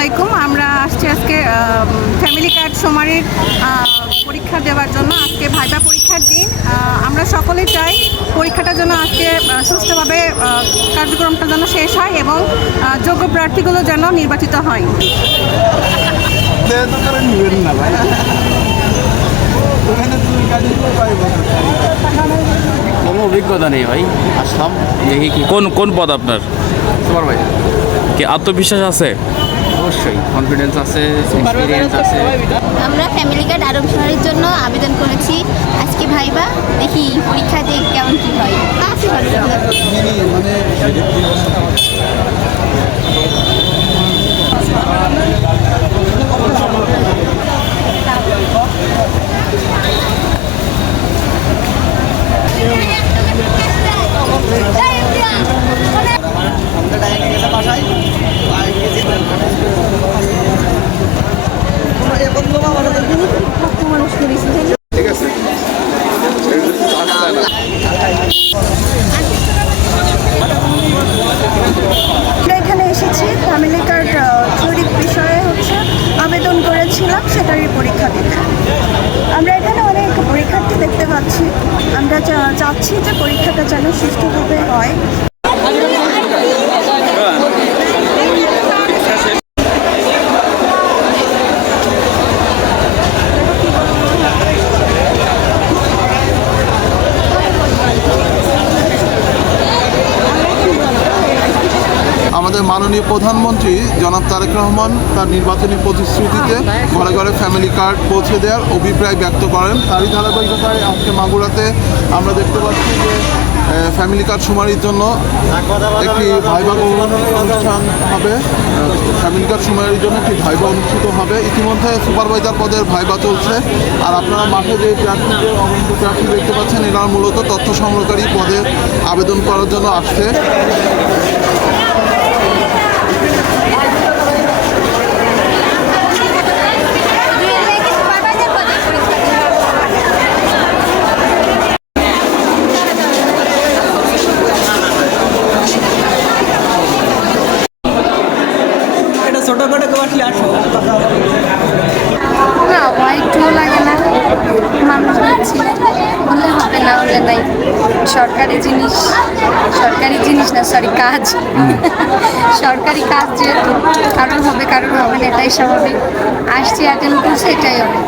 আলাইকুম। আমরা আসছি আজকে ফ্যামিলি কার্ড সুমারির পরীক্ষা দেওয়ার জন্য। আজকে ভাইবা পরীক্ষার দিন। আমরা সকলেই চাই পরীক্ষাটা যেন আজকে সুষ্ঠুভাবে কার্যক্রমটা যেন শেষ হয় এবং যোগ্য প্রার্থীগুলো যেন নির্বাচিত হয়। কোনো অভিজ্ঞতা নেই ভাই, আসলাম দেখি কি। কোন কোন পদ আপনার? সুপারভাইজার। কি আত্মবিশ্বাস আছে? অবশ্যই কনফিডেন্স আছে, এক্সপিরিয়েন্স আছে। আমরা ফ্যামিলি কার্ড আরব শহরের জন্য আবেদন করেছি। আজকে ভাইবা, দেখি পরীক্ষা দিয়ে কেমন কি হয়। আছি ভালো। এখানে এসেছি ফ্যামিলি কার্ড থিওরিক বিষয়ে আবেদন করেছিলাম, সেটারই পরীক্ষা দিতে। আমরা এখানে অনেক পরীক্ষার্থী দেখতে পাচ্ছি। আমরা চাচ্ছি যে পরীক্ষাটা যেন সুষ্ঠুভাবে হয়। আমাদের মাননীয় প্রধানমন্ত্রী জনাব তারেক রহমান তার নির্বাচনী প্রতিশ্রুতিতে ঘরে ঘরে ফ্যামিলি কার্ড পৌঁছে দেওয়ার অভিপ্রায় ব্যক্ত করেন। তারই ধারাবাহিকতায় আজকে মাগুরাতে আমরা দেখতে পাচ্ছি যে ফ্যামিলি কার্ড শুমারির জন্য একটি ভাইবা অনুষ্ঠান হবে। ফ্যামিলি কার্ড শুমারির জন্য একটি ভাইবা অনুষ্ঠিত হবে। ইতিমধ্যে সুপারভাইজার পদের ভাইবা চলছে। আর আপনারা মাঠে যে প্রার্থীদের অগণিত প্রার্থী দেখতে পাচ্ছেন, এরা মূলত তথ্য সংগ্রহকারী পদে আবেদন করার জন্য আসছে। না, একটুও লাগে না। মানুষ আছে বললে হবে, না হলে নাই। সরকারি জিনিস না, সরি, কাজ। সরকারি কাজ যেহেতু কারোর হবে কারোর হবে না, এটাই স্বাভাবিক। আসছি অ্যাটেন্ড করছে, এটাই হবে।